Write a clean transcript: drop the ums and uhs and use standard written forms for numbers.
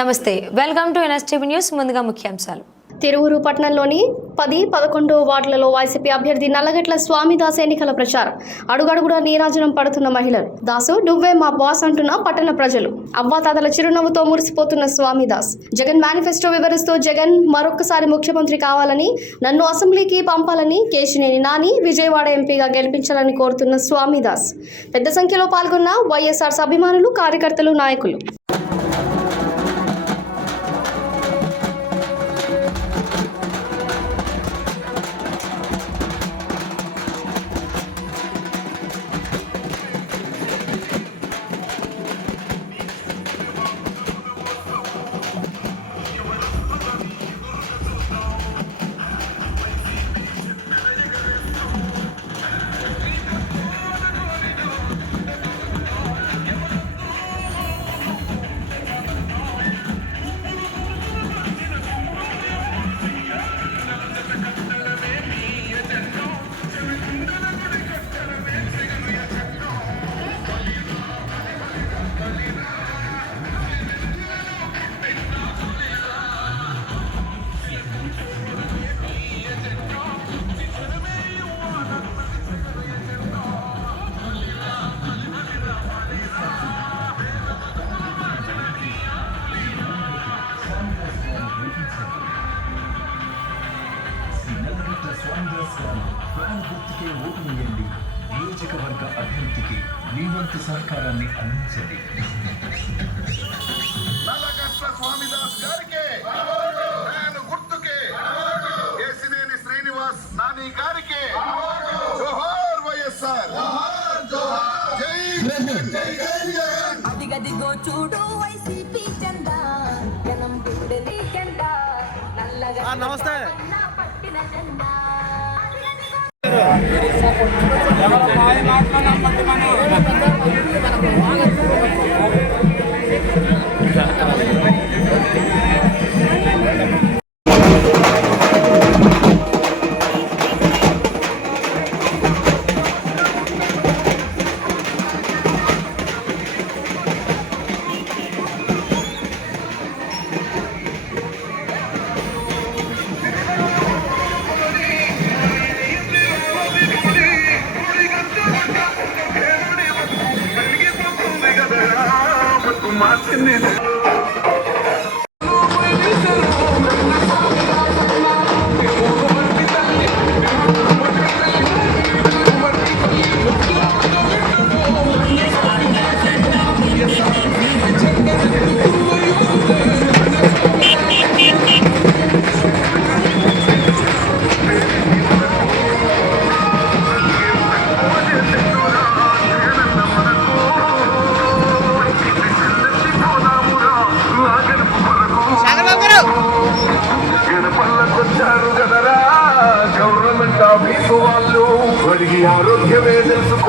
నమస్తే, welcome to NSTV news. ముందుగా ముఖ్యాంశాలు. తిరువురు పట్టణంలోని 10-11 వార్డులలో వైసీపీ అభ్యర్థి నల్లగట్ల స్వామిదాస్ ఎన్నికల ప్రచారం. అడుగడుగుడా నీరాజనం పడుతున్న మహిళలు. దాసు నువ్వే మా బాస్ అంటున్న పట్టణ ప్రజలు. అవ్వాతాతల చిరునవ్వుతో మురిసిపోతున్న స్వామిదాస్. జగన్ మేనిఫెస్టో వివరిస్తూ జగన్ మరొకసారి ముఖ్యమంత్రి కావాలని, నన్ను అసెంబ్లీకి పంపాలని, కేశినేని నాని విజయవాడ ఎంపీగా గెలిపించాలని కోరుతున్న స్వామిదాస్. పెద్ద సంఖ్యలో పాల్గొన్న వైఎస్ఆర్ అభిమానులు, కార్యకర్తలు, నాయకులు. గుర్తుకే ఓటు వేయండి. నియోజకవర్గ అభివృద్ధికి మీ వంతు సహకారాన్ని అందించండి. నల్లగట్ల స్వామిదాస్ గారికి గుర్తుకే, కేశినేని శ్రీనివాస్ నాని గారికి జోహార్ వైఎస్ఆర్. అదిగదిగో చూడు వైసీపీ జెండా, జనం గుండెని జెండా, నల్లగా నమస్తే పట్టిన జెండా. గవర్నమెంట్ ఆఫీసు వాళ్ళు ఆరోగ్యమే తెలుసుకున్నారు.